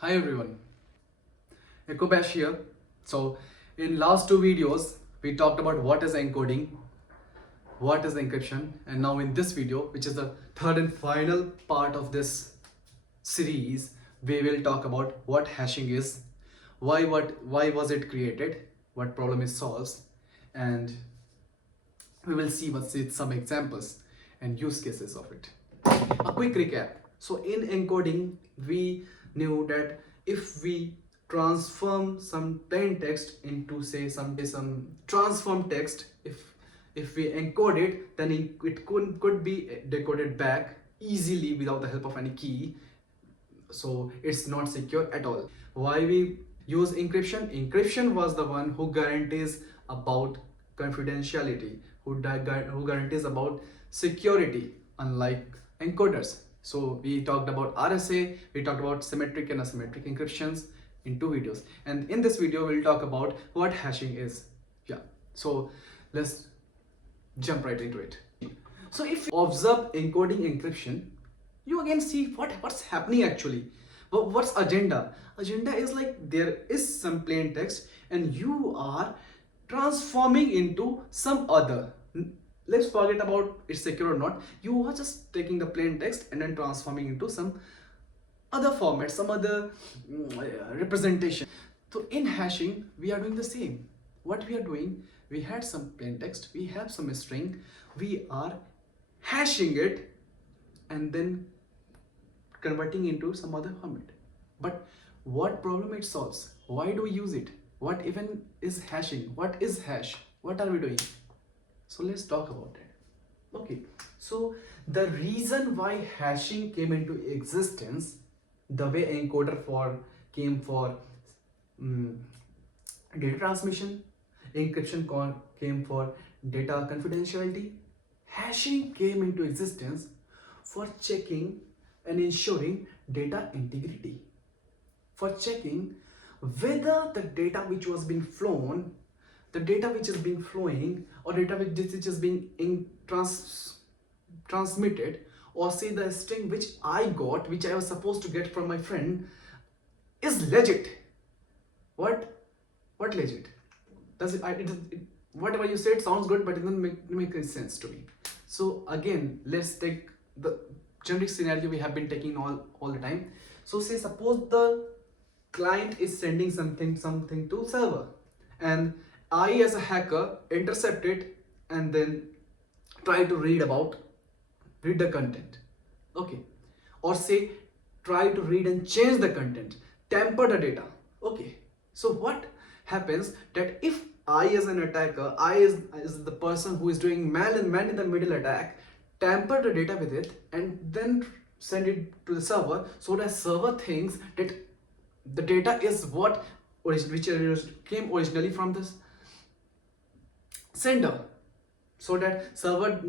Hi everyone, echobash here. So in last two videos we talked about what is encoding, what is encryption, and now in this video, which is the third and final part of this series, we will talk about what hashing is, why was it created, what problem it solves, and we will see some examples and use cases of it. A quick recap. So in encoding, we knew that if we transform some plain text into say some transform text, if we encode it, then it could be decoded back easily without the help of any key. So it's not secure at all. Why we use encryption? Encryption was the one who guarantees about confidentiality, who guarantees about security, unlike encoders. So we talked about RSA, we talked about symmetric and asymmetric encryptions in two videos, and in this video we'll talk about what hashing is. Yeah, so let's jump right into it. So if you observe encoding encryption, you again see what's happening actually. But what's agenda? Agenda is like there is some plain text and you are transforming into some other. Let's forget about it's secure or not. You are just taking the plain text and then transforming into some other format, some other representation. So in hashing, we are doing the same. What we are doing, we had some plain text, we have some string, we are hashing it and then converting into some other format. But what problem it solves? Why do we use it? What even is hashing? What is hash? What are we doing? So let's talk about it. Okay, so the reason why hashing came into existence, the way encoder for came for data transmission, encryption came for data confidentiality, hashing came into existence for checking and ensuring data integrity, for checking whether the data which was being flown, the data which is being flowing, or data which is being transmitted, or say the string which I got, which I was supposed to get from my friend, is legit. What legit? Does whatever you said sounds good, but it doesn't make any sense to me. So again, let's take the generic scenario we have been taking all the time. So say suppose the client is sending something to server, and I as a hacker intercept it and then try to read the content. Okay, or say try to read and change the content, tamper the data. Okay, so what happens that if I as an attacker, I as the person who is doing man in the middle attack, tamper the data with it and then send it to the server, so that server thinks that the data is which came originally from this sender, so that server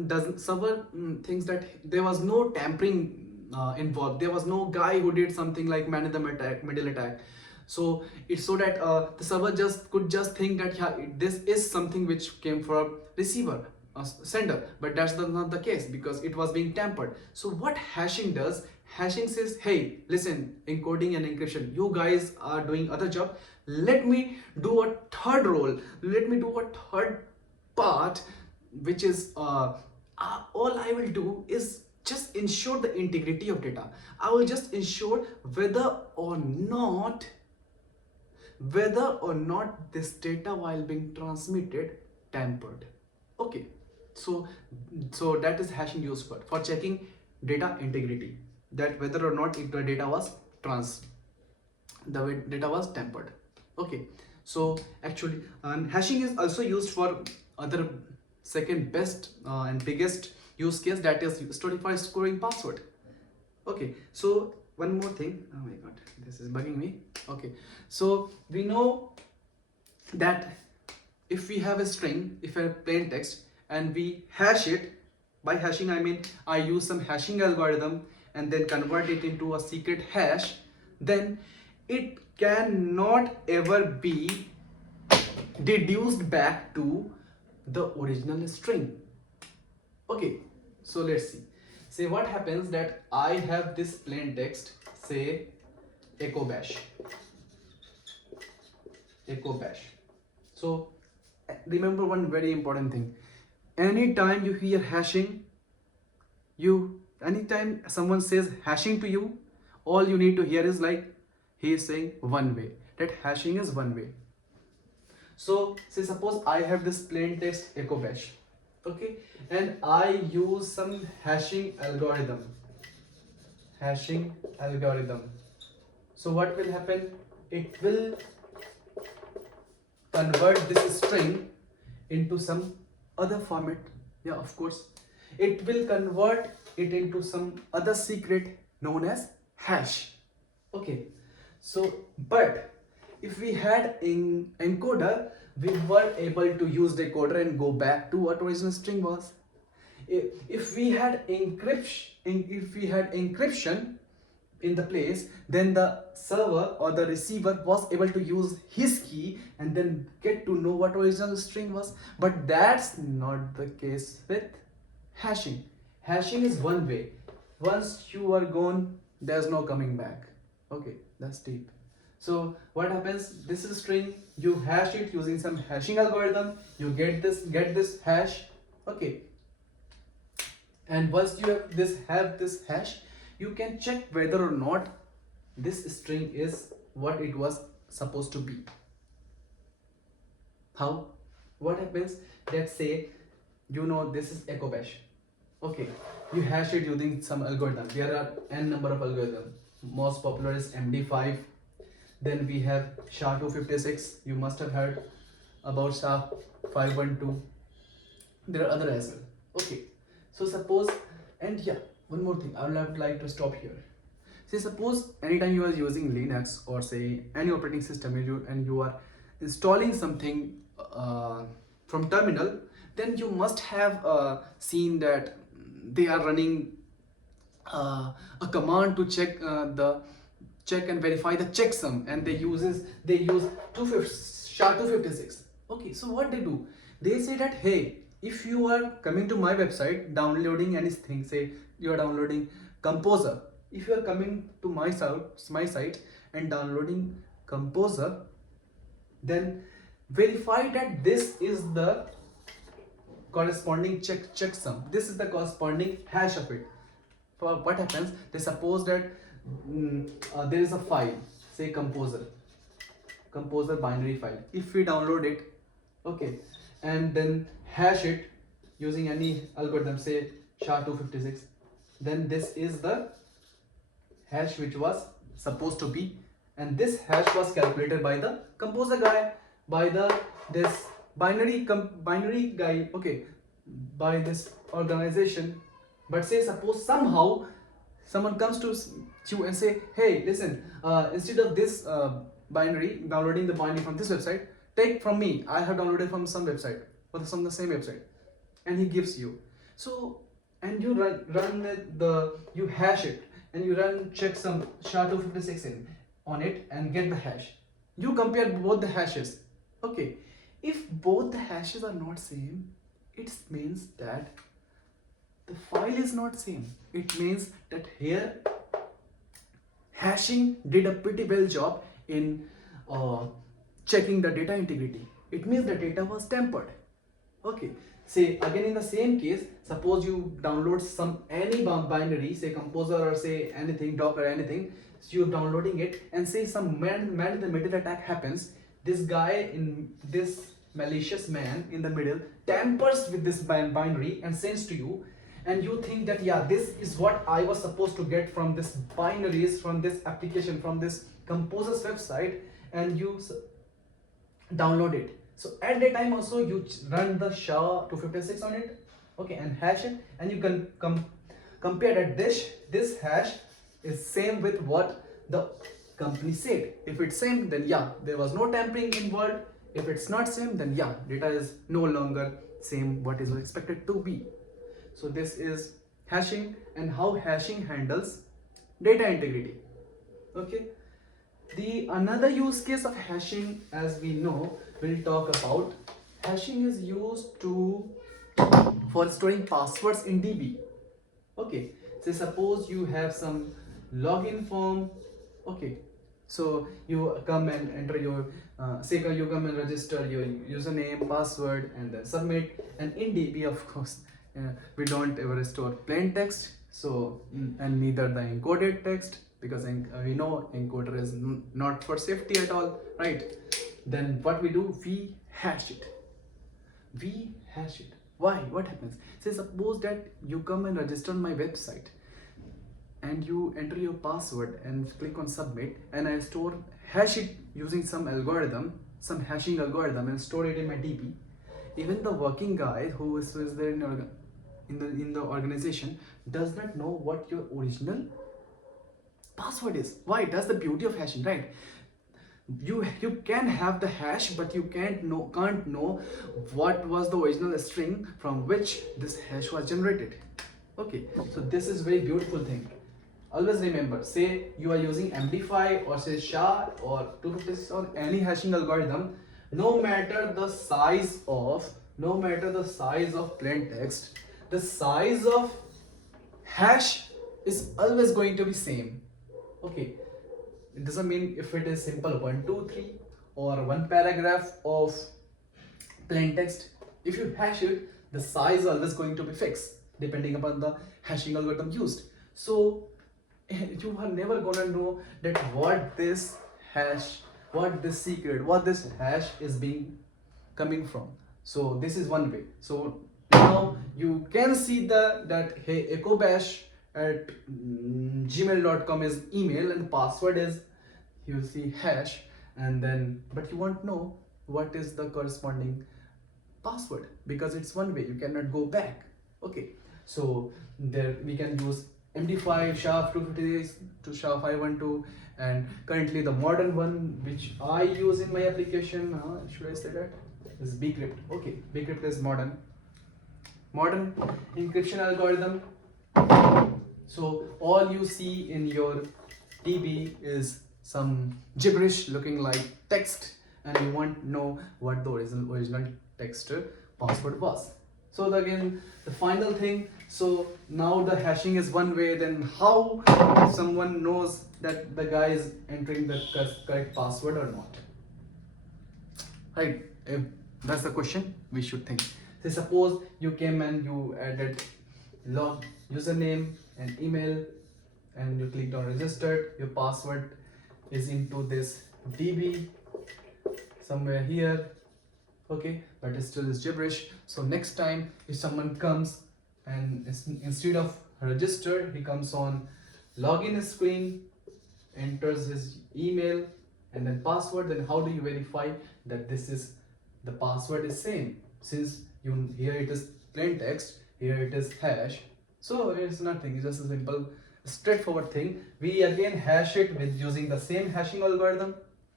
thinks that there was no tampering involved, there was no guy who did something like man in the middle attack. So it's so that the server could just think that yeah, this is something which came from receiver, sender, but that's not the case because it was being tampered. So what hashing does, hashing says, hey, listen, encoding and encryption, you guys are doing other job, let me do a third role, let me do a third part, which is all I will do is just ensure the integrity of data. I will just ensure whether or not this data while being transmitted tampered. Okay, so that is hashing used for checking data integrity, that whether or not if the data was tampered. Okay, so actually hashing is also used for other second best and biggest use case, that is storing password. Okay, so one more thing, oh my god, this is bugging me. Okay, so we know that if we have a string, if a plain text, and we hash it, by hashing I mean I use some hashing algorithm and then convert it into a secret hash, then it cannot ever be deduced back to the original string. Okay, so let's see. Say what happens that I have this plain text, say echobash. Echobash. So remember one very important thing. Anytime you hear hashing, anytime someone says hashing to you, all you need to hear is like he is saying one way. That hashing is one way. So say suppose I have this plain text echobash, okay, and I use some hashing algorithm. Hashing algorithm. So what will happen? It will convert this string into some other format. Yeah, of course. It will convert it into some other secret known as hash. Okay. So, but if we had in encoder, we were able to use decoder and go back to what original string was. If we had encryption in the place, then the server or the receiver was able to use his key and then get to know what original string was. But that's not the case with hashing. Hashing is one way. Once you are gone, there's no coming back. Okay, that's deep. So what happens? This is a string. You hash it using some hashing algorithm. You get this hash. Okay. And once you have this hash, you can check whether or not this string is what it was supposed to be. How? What happens? Let's say this is echobash. Okay, you hash it using some algorithm. There are n number of algorithms. Most popular is MD5. Then we have SHA-256. You must have heard about SHA-512. There are other as well. Okay, so suppose, and yeah, one more thing I would like to stop here. Say suppose anytime you are using Linux or say any operating system and you are installing something from terminal, then you must have seen that they are running a command to check and verify the checksum, and they use SHA-256. Okay, so what they do? They say that hey, if you are coming to my website downloading anything, say you are downloading Composer. If you are coming to my site and downloading Composer, then verify that this is the corresponding checksum. This is the corresponding hash of it. For what happens? They suppose that there is a file, say Composer binary file. If we download it, okay, and then hash it using any algorithm, say SHA-256, then this is the hash which was supposed to be, and this hash was calculated by the Composer guy, by this binary guy, okay, by this organization. But say suppose somehow someone comes to you and say, hey, listen, instead of this binary, downloading the binary from this website, take from me, I have downloaded from some website or from the same website, and he gives you. So, and you you hash it, and you check some SHA-256 on it and get the hash. You compare both the hashes. Okay, if both the hashes are not same, it means that the file is not same. It means that here hashing did a pretty well job in checking the data integrity. It means the data was tampered. Okay, say again in the same case, suppose you download any binary, say Composer or say anything, Docker, anything. So you're downloading it, and say some man in the middle attack happens. This guy, in this malicious man in the middle, tampers with this binary and sends to you, and you think that yeah, this is what I was supposed to get from this binaries, from this application, from this Composer's website, and you download it. So at that time also you run the SHA-256 on it, okay, and hash it, and you can compare that this hash is same with what the company said. If it's same, then yeah, there was no tampering involved. If it's not same, then yeah, data is no longer same what is expected to be. So this is hashing and how hashing handles data integrity. Okay, the another use case of hashing, as we know, we'll talk about. Hashing is used for storing passwords in DB. Okay, so suppose you have some login form. Okay, So you come and enter your you come and register your username, password, and then submit. And in DB, of course, we don't ever store plain text. So and neither the encoded text, because we know encoder is not for safety at all, right? Then what we do, we hash it. We hash it. Why? What happens? Say suppose that you come and register on my website and you enter your password and click on submit, and I hash it using some algorithm, some hashing algorithm, and store it in my DB. Even the working guy who is there in the organization does not know what your original password is. Why? That's the beauty of hashing, right? You can have the hash, but you can't know what was the original string from which this hash was generated. Okay, so this is very beautiful thing. Always remember, say you are using MD5 or say SHA or 256 or any hashing algorithm, no matter the size of plain text, the size of hash is always going to be same. Okay, it doesn't mean if it is simple 1 2 3 or one paragraph of plain text. If you hash it, the size is always going to be fixed depending upon the hashing algorithm used. So you are never gonna know that what this hash is being coming from. So this is one way. So now you can see that hey, echobash at gmail.com is email and the password is, you see, hash, and then but you won't know what is the corresponding password because it's one way, you cannot go back. Okay, so there we can use MD5, SHA-256 to SHA-512, and currently the modern one which I use in my application, should I say that, is Bcrypt. Okay, Bcrypt is modern encryption algorithm. So all you see in your DB is some gibberish looking like text, and you won't know what the original text password was. So again, the final thing, so now the hashing is one way, then how someone knows that the guy is entering the correct password or not? Right, that's the question we should think. So suppose you came and you added log username and email and you clicked on registered, your password is into this DB somewhere here. Okay, but it still is gibberish. So next time if someone comes and instead of register, he comes on login screen, enters his email and then password, then how do you verify that this is the password is same? Since here it is plain text, here it is hash, so it's nothing, it's just a simple straightforward thing. We again hash it with using the same hashing algorithm,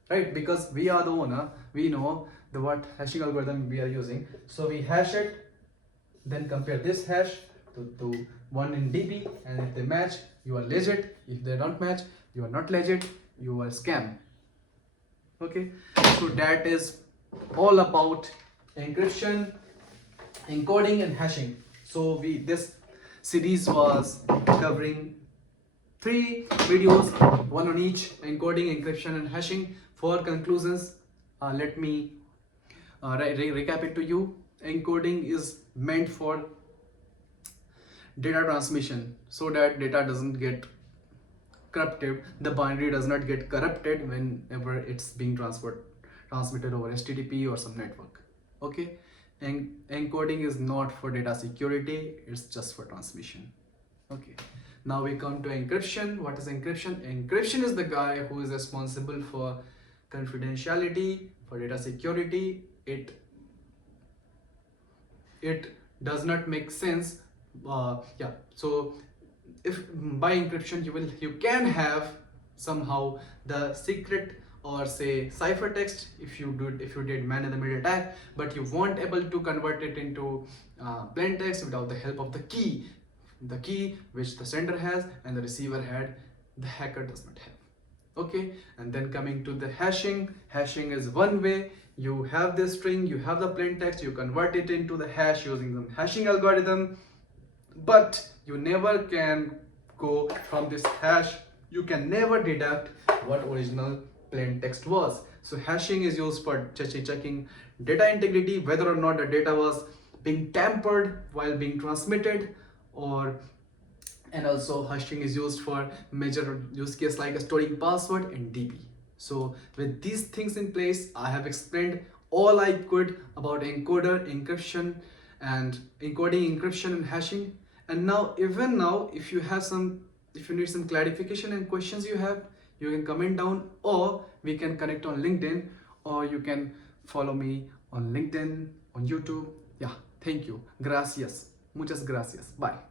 right? Because we are the owner, we know the what hashing algorithm we are using. So we hash it, then compare this hash to one in DB, and if they match, you are legit. If they don't match, you are not legit, you are scam. Okay, so that is all about encryption, encoding and hashing. So this series was covering 3 videos, one on each, encoding, encryption and hashing. For conclusions, let me recap it to you. Encoding is meant for data transmission, so that data doesn't get corrupted, the binary does not get corrupted whenever it's being transmitted over HTTP or some network. Okay, and encoding is not for data security, it's just for transmission. Okay, now we come to encryption. What is encryption? Encryption is the guy who is responsible for confidentiality, for data security. It does not make sense. So if by encryption you can have somehow the secret or say ciphertext if you did man-in-the-middle attack, but you won't able to convert it into plain text without the help of the key which the sender has and the receiver had, the hacker does not have. Okay, and then coming to the hashing is one way. You have this string, you have the plain text, you convert it into the hash using the hashing algorithm, but you never can go from this hash you can never deduct what original plain text was. So hashing is used for checking data integrity, whether or not the data was being tampered while being transmitted, or and also hashing is used for major use case like storing password in DB. So with these things in place, I have explained all I could about encoder, encryption, and encoding, encryption, and hashing. And now, even now, if you need some clarification and questions you have, you can comment down, or we can connect on LinkedIn, or you can follow me on LinkedIn, on YouTube. Yeah, thank you. Gracias. Muchas gracias. Bye.